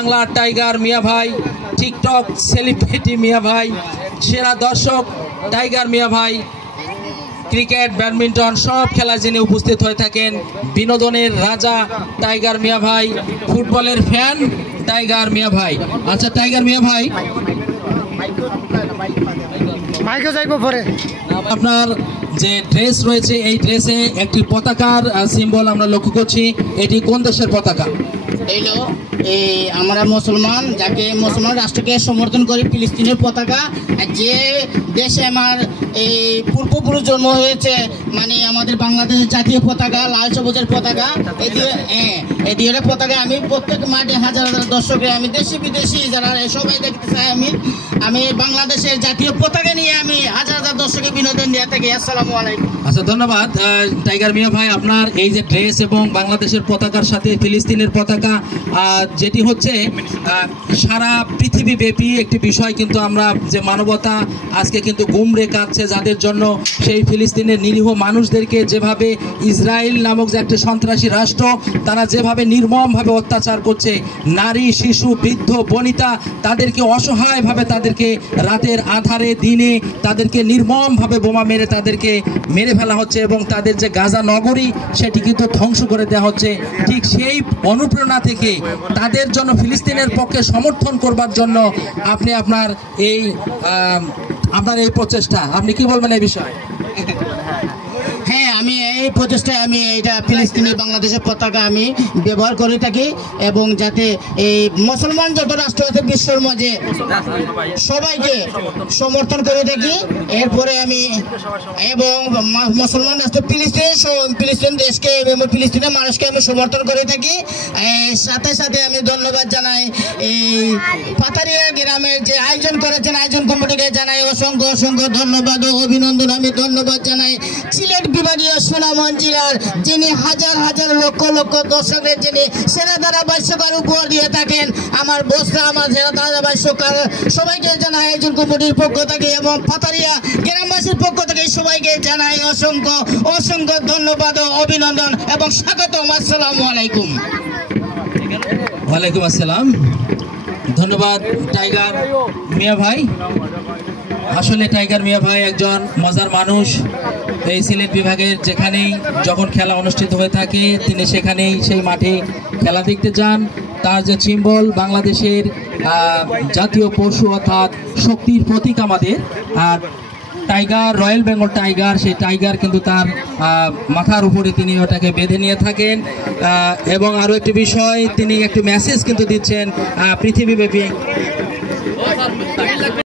বাংলার টাইগার মিয়া ভাই, TikTok celebrity মিয়া ভাই, সেরা দর্শক টাইগার মিয়া ভাই, ক্রিকেট ব্যাডমিন্টন সব খেলায় যিনি উপস্থিত হয়ে থাকেন, বিনোদনের রাজা টাইগার মিয়া ভাই, ফুটবলের ফ্যান টাইগার মিয়া ভাই। আচ্ছা টাইগার মিয়া ভাই, আপনার যে ড্রেস রয়েছে এই ড্রেসে একটি পতাকার সিম্বল আমরা লক্ষ্য করছি, এটি কোন দেশের পতাকা? এইলো আমরা মুসলমান, যাকে মুসলমান রাষ্ট্রকে সমর্থন করি, ফিলিস্তিনের পতাকা। যে দেশে আমার এই পূর্বপুরুষ জন্ম হয়েছে, মানে আমাদের বাংলাদেশের জাতীয় পতাকা, লাল সবুজের পতাকা, এই দিয়ে পতাকা আমি প্রত্যেক মাঠে হাজার হাজার দর্শকে, আমি দেশি বিদেশি যারা সবাই দেখতে চাই, আমি বাংলাদেশের জাতীয় পতাকা নিয়ে আমি হাজার হাজার দর্শকের বিনোদন দিয়ে থাকি। আসসালামু আলাইকুম। আচ্ছা ধন্যবাদ টাইগার মিয়া ভাই। আপনার এই যে ড্রেস এবং বাংলাদেশের পতাকার সাথে ফিলিস্তিনের পতাকা, যেটি হচ্ছে সারা পৃথিবী ব্যাপী একটি বিষয়, কিন্তু আমরা যে মানবতা আজকে কিন্তু গুমরে কাটছে, যাদের জন্য সেই ফিলিস্তিনের নিরীহ মানুষদেরকে যেভাবে ইসরায়েল নামক যে একটা সন্ত্রাসী রাষ্ট্র, তারা যেভাবে নির্মমভাবে অত্যাচার করছে, নারী শিশু বৃদ্ধ বনিতা তাদেরকে অসহায়ভাবে তাদেরকে রাতের আধারে দিনে তাদেরকে নির্মমভাবে বোমা মেরে তাদেরকে মেরে ফেলা হচ্ছে, এবং তাদের যে গাজা নগরী সেটি কিন্তু ধ্বংস করে দেওয়া হচ্ছে। ঠিক সেই অনুপ্রেরণা থেকে তাদের জন্য ফিলিস্তিনের পক্ষে সমর্থন করবার জন্য আপনি আপনার এই প্রচেষ্টা, আপনি কি বলবেন এই বিষয়ে? হ্যাঁ, আমি এই প্রচেষ্টায় আমি এটা ফিলিস্তিনের বাংলাদেশের পতাকা আমি ব্যবহার করে থাকি, এবং যাতে এই মুসলমান যত রাষ্ট্র আছে বিশ্বের মাঝে সবাইকে সমর্থন করে থাকি। এরপরে আমি এবং মুসলমান রাষ্ট্র ফিলিস্তিন দেশকে এবং ফিলিস্তিনের মানুষকে আমি সমর্থন করে থাকি। সাথে সাথে আমি ধন্যবাদ জানাই এই পাতারিয়া গ্রামের যে আয়োজন করেছেন আয়োজন কমিটিকে জানাই অসংখ্য অসংখ্য ধন্যবাদ ও অভিনন্দন। আমি ধন্যবাদ জানাই সিলেট বিভাগীয় সুনামগঞ্জ জেলার যিনি হাজার হাজার লক্ষ লক্ষ দর্শকের যিনি সেরা ধারাভাষ্যকার উপহার দিয়ে থাকেন, আমার বসরা, আমার সেরা ধারাভাষ্যকার সবাইকে জানাই আয়োজন কমিটির পক্ষ থেকে এবং পাতারিয়া গ্রামবাসীর পক্ষ থেকে সবাইকে জানাই অসংখ্য অসংখ্য ধন্যবাদ ও অভিনন্দন এবং স্বাগতম। আসসালামু আলাইকুম। ওয়ালাইকুম আসসালাম। ধন্যবাদ টাইগার মিয়া ভাই। আসলে টাইগার মিয়া ভাই একজন মজার মানুষ। এই সিলেট বিভাগের যেখানেই যখন খেলা অনুষ্ঠিত হয়ে থাকে তিনি সেখানেই সেই মাঠে খেলা দেখতে যান। তার যে সিম্বল বাংলাদেশের জাতীয় পশু অর্থাৎ শক্তির প্রতীক আমাদের টাইগার, রয়্যাল বেঙ্গল টাইগার, সেই টাইগার কিন্তু তার মাথার উপরে তিনি ওটাকে বেঁধে নিয়ে থাকেন। এবং আরও একটি বিষয়, তিনি একটি মেসেজ কিন্তু দিচ্ছেন পৃথিবীব্যাপী।